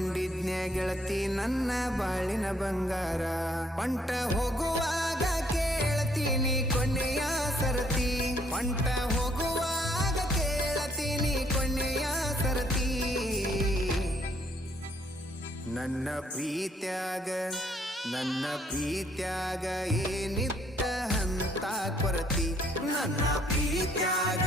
ತಿಳ್ಕೊಂಡಿದ್ನ್ಯ ಗೆಳತಿ ನನ್ನ ಬಾಳಿನ ಬಂಗಾರ. ಹೊಂಟ ಹೋಗುವಾಗ ಕೇಳ್ತೀನಿ ಕೊನೆಯ ಸರತಿ, ಹೊಂಟ ಹೋಗುವಾಗ ಕೇಳ್ತೀನಿ ಕೊನೆಯ ಸರತಿ. ನನ್ನ ಪ್ರೀತ್ಯಾಗ ಏನಿತ್ತ ಅಂತ ಕೊರತಿ, ನನ್ನ ಪ್ರೀತ್ಯಾಗ